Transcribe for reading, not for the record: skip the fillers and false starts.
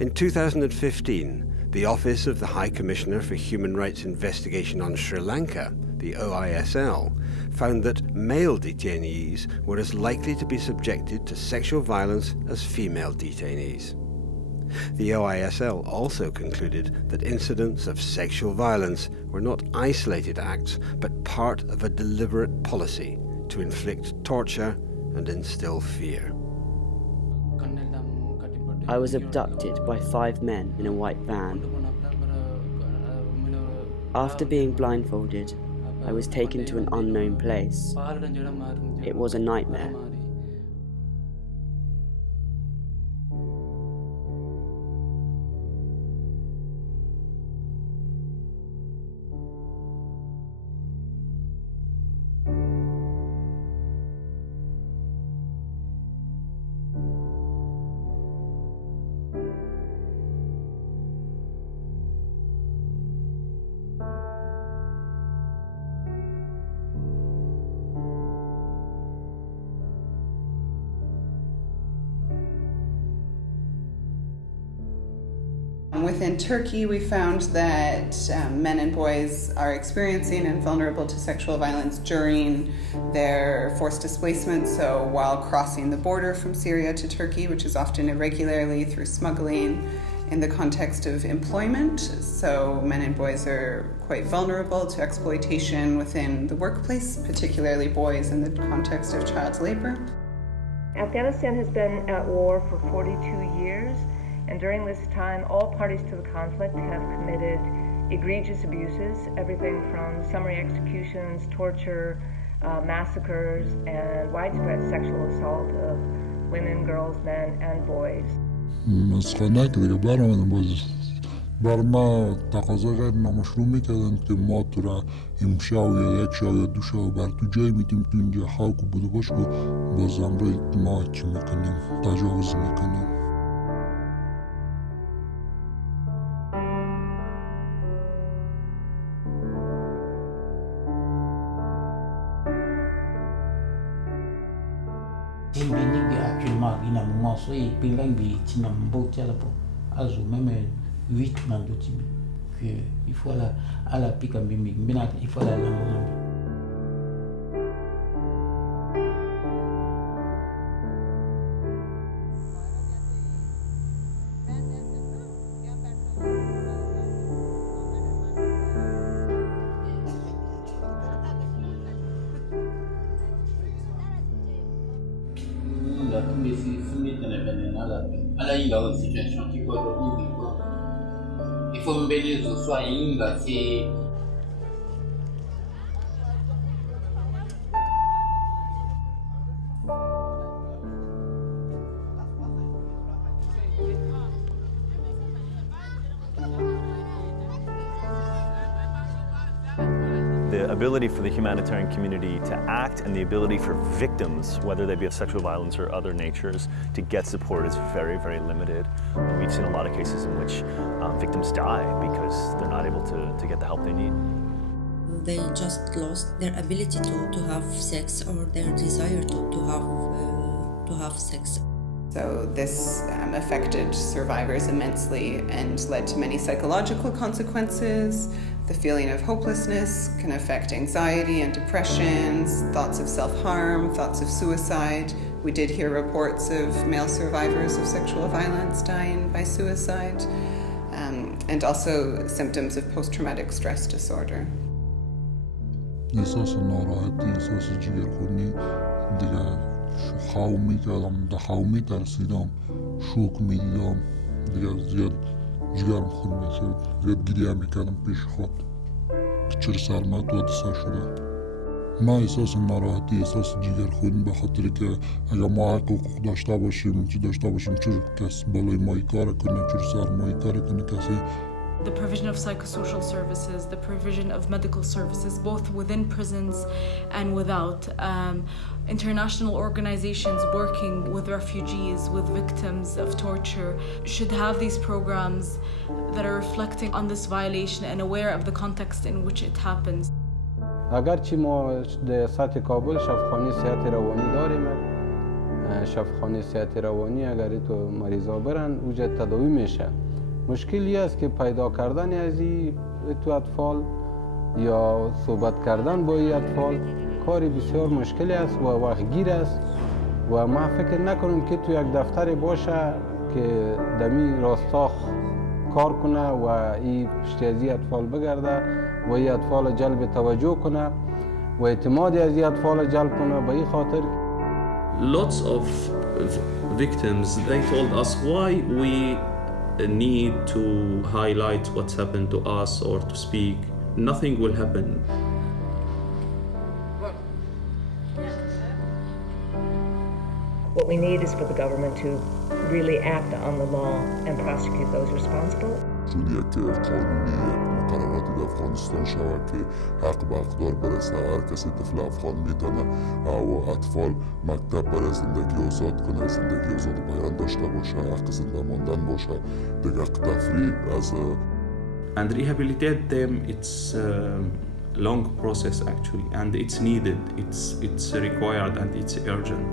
In 2015, the Office of the High Commissioner for Human Rights Investigation on Sri Lanka, the OISL, found that male detainees were as likely to be subjected to sexual violence as female detainees. The OISL also concluded that incidents of sexual violence were not isolated acts, but part of a deliberate policy to inflict torture and instill fear. I was abducted by 5 men in a white van. After being blindfolded, I was taken to an unknown place. It was a nightmare. Within Turkey, we found that men and boys are experiencing and vulnerable to sexual violence during their forced displacement, so while crossing the border from Syria to Turkey, which is often irregularly through smuggling, in the context of employment. So men and boys are quite vulnerable to exploitation within the workplace, particularly boys in the context of child labor. Afghanistan has been at war for 42 years. And during this time, all parties to the conflict have committed egregious abuses, everything from summary executions, torture, massacres, and widespread sexual assault of women, girls, men, and boys. برما تقاضا غیر نامشروع میکردن که ما تو را این شو یا یک شو یا 2 شو بر تو جای میدیم تو اینجا خاک و بوده باش و بازم روی ما چی میکنیم تجاوز میکنیم. Actuellement, il y a un moment où il y a un peu de 8 man de time. Il faut à la pique il faut la il faut me baiser ce soir c'est The ability for the humanitarian community to act and the ability for victims, whether they be of sexual violence or other natures, to get support is very, very limited. We've seen a lot of cases in which victims die because they're not able to get the help they need. They just lost their ability to have sex or their desire to have sex. So this affected survivors immensely and led to many psychological consequences. The feeling of hopelessness can affect anxiety and depressions, thoughts of self-harm, thoughts of suicide. We did hear reports of male survivors of sexual violence dying by suicide, and also symptoms of post-traumatic stress disorder. خواهم میکردم دخواهم میترسیدم شوک میدیدم دیگر زیاد جگرم خود میکرد زیاد گریه میکردم پیش خود که چرا سرمت و دسته شده ما احساس ناراحتی احساس جگر خود به خاطر که اگر ما حقوق داشته باشیم چی داشته باشیم چرا کس بالای مایی کار کنه چرا سرمایی کار کنه کسی. The provision of psychosocial services, the provision of medical services, both within prisons and without. International organizations working with refugees, with victims of torture, should have these programs that are reflecting on this violation and aware of the context in which it happens. اگرچه ما در سطح کابل شفاخانه صحت روانی داریم شفاخانه صحت روانی اگر تو مریضا برن اوجا تداوی میشه. مشکلی است که پیدا کردن از تو اطفال یا صحبت کردن با این اطفال کاری بسیار مشکلی است و وقتگیر است و ما فکر نکنم که تو یک دفتر باشه که دمی راستا کار کنه و این پشتی از این اطفال بگرده و این اطفال جلب توجه کنه و اعتماد از این اطفال جلب کنه. به این خاطر lots of victims, they told us why we need to highlight what's happened to us or to speak. Nothing will happen. What we need is for the government to really act on the law and prosecute those responsible. شد یک قانونی مقرراتی در افغانستان شود که حق به اقدار برسه. هر کسی طفل افغان میتونه و اطفال مکتب برای زندگی آزاد کنه، زندگی آزاد پایان داشته باشه، حق زنده ماندن باشه، دیگه تفریح از And rehabilitate them, it's a long process actually, and it's needed, it's required and it's urgent.